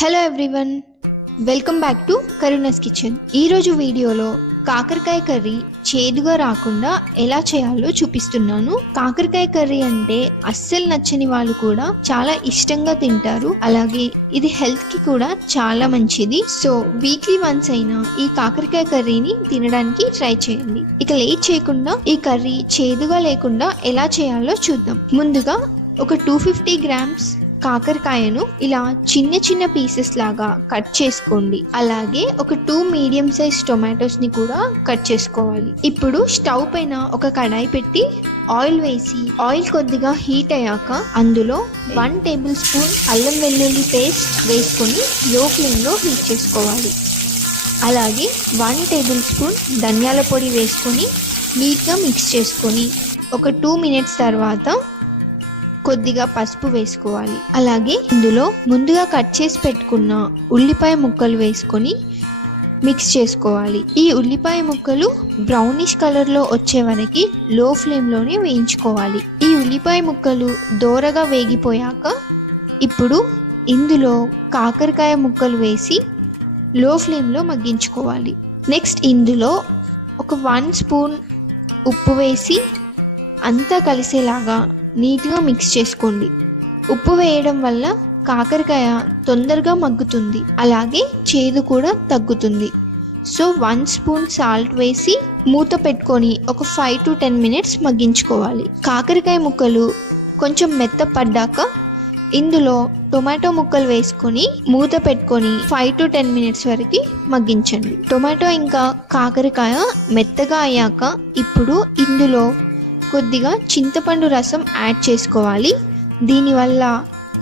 Hello everyone, welcome back to Karuna's kitchen. ఈరోజు వీడియోలో కాకరకాయ కర్రీ చేదుగా రాకుండా ఎలా చేయాలో చూపిస్తున్నాను. కాకరకాయ కర్రీ అంటే అస్సలు నచ్చని వాళ్ళు కూడా చాలా ఇష్టంగా తింటారు. అలాగే ఇది హెల్త్ కి కూడా చాలా మంచిది. సో వీక్లీ వన్స్ అయినా ఈ కాకరకాయ కర్రీని తినడానికి ట్రై చేయండి. ఇక లేట్ చేయకుండా ఈ కర్రీ చేదుగా లేకుండా ఎలా చేయాలో చూద్దాం. ముందుగా ఒక 250 గ్రామ్స్ కాకరకాయను ఇలా చిన్న చిన్న పీసెస్ లాగా కట్ చేసుకోండి. అలాగే ఒక 2 మీడియం సైజ్ టొమాటోస్ ని కూడా కట్ చేసుకోవాలి. ఇప్పుడు స్టవ్ పైన ఒక కడాయి పెట్టి ఆయిల్ వేసి ఆయిల్ కొద్దిగా హీట్ అయ్యాక అందులో 1 టేబుల్ స్పూన్ అల్లం వెల్లుల్లి పేస్ట్ వేసుకొని లో ఫ్లేమ్ లో హీట్ చేసుకోవాలి. అలాగే 1 టేబుల్ స్పూన్ ధనియాల పొడి వేసుకొని నీట్గా మిక్స్ చేసుకొని ఒక 2 మినిట్స్ తర్వాత కొద్దిగా పసుపు వేసుకోవాలి. అలాగే ఇందులో ముందుగా కట్ చేసి పెట్టుకున్న ఉల్లిపాయ ముక్కలు వేసుకొని మిక్స్ చేసుకోవాలి. ఈ ఉల్లిపాయ ముక్కలు బ్రౌనిష్ కలర్ లో వచ్చే వరకు లో ఫ్లేమ్ లోనే వేయించుకోవాలి. ఈ ఉల్లిపాయ ముక్కలు దోరగా వేగిపోయాక ఇప్పుడు ఇందులో కాకరకాయ ముక్కలు వేసి లో ఫ్లేమ్ లో మగ్గించుకోవాలి. నెక్స్ట్ ఇందులో ఒక 1 స్పూన్ ఉప్పు వేసి అంతా కలిసేలాగా నీట్గా మిక్స్ చేసుకోండి. ఉప్పు వేయడం వల్ల కాకరకాయ తొందరగా మగ్గుతుంది, అలాగే చేదు కూడా తగ్గుతుంది. సో 1 స్పూన్ సాల్ట్ వేసి మూత పెట్టుకొని ఒక 5 to 10 మినిట్స్ మగ్గించుకోవాలి. కాకరకాయ ముక్కలు కొంచెం మెత్త పడ్డాక ఇందులో టొమాటో ముక్కలు వేసుకొని మూత పెట్టుకొని 5 to 10 మినిట్స్ వరకు మగ్గించండి. టొమాటో ఇంకా కాకరకాయ మెత్తగా అయ్యాక ఇప్పుడు ఇందులో కొద్దిగా చింతపండు రసం యాడ్ చేసుకోవాలి. దీనివల్ల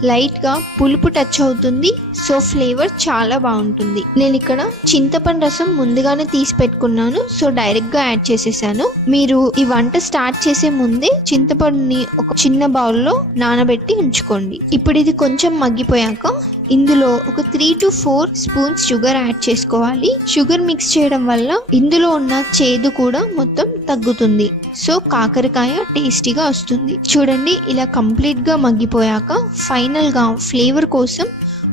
లైట్గా పులుపు టచ్ అవుతుంది. సో ఫ్లేవర్ చాలా బాగుంటుంది. నేను ఇక్కడ చింతపండు రసం ముందుగానే తీసి పెట్టుకున్నాను, సో డైరెక్ట్గా యాడ్ చేసేసాను. మీరు ఈ వంట స్టార్ట్ చేసే ముందే చింతపండుని ఒక చిన్న బౌల్లో నానబెట్టి ఉంచుకోండి. ఇప్పుడు ఇది కొంచెం మగ్గిపోయాక ఇందులో ఒక 3 to 4 స్పూన్స్ షుగర్ యాడ్ చేసుకోవాలి. షుగర్ మిక్స్ చేయడం వల్ల ఇందులో ఉన్న చేదు కూడా మొత్తం తగ్గుతుంది. సో కాకరకాయ టేస్టీగా వస్తుంది. చూడండి, ఇలా కంప్లీట్ గా మగ్గిపోయాక ఫైనల్ గా ఫ్లేవర్ కోసం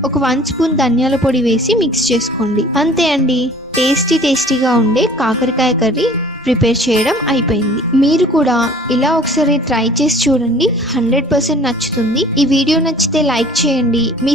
ఒక 1 స్పూన్ ధనియాల పొడి వేసి మిక్స్ చేసుకోండి. అంతే అండి, టేస్టీగా ఉండే కాకరకాయ కర్రీ ప్రిపేర్ చేయడం అయిపోయింది. మీరు కూడా ఇలా ఒకసారి ట్రై చేసి చూడండి, 100% నచ్చుతుంది. ఈ వీడియో నచ్చితే లైక్ చేయండి. మీ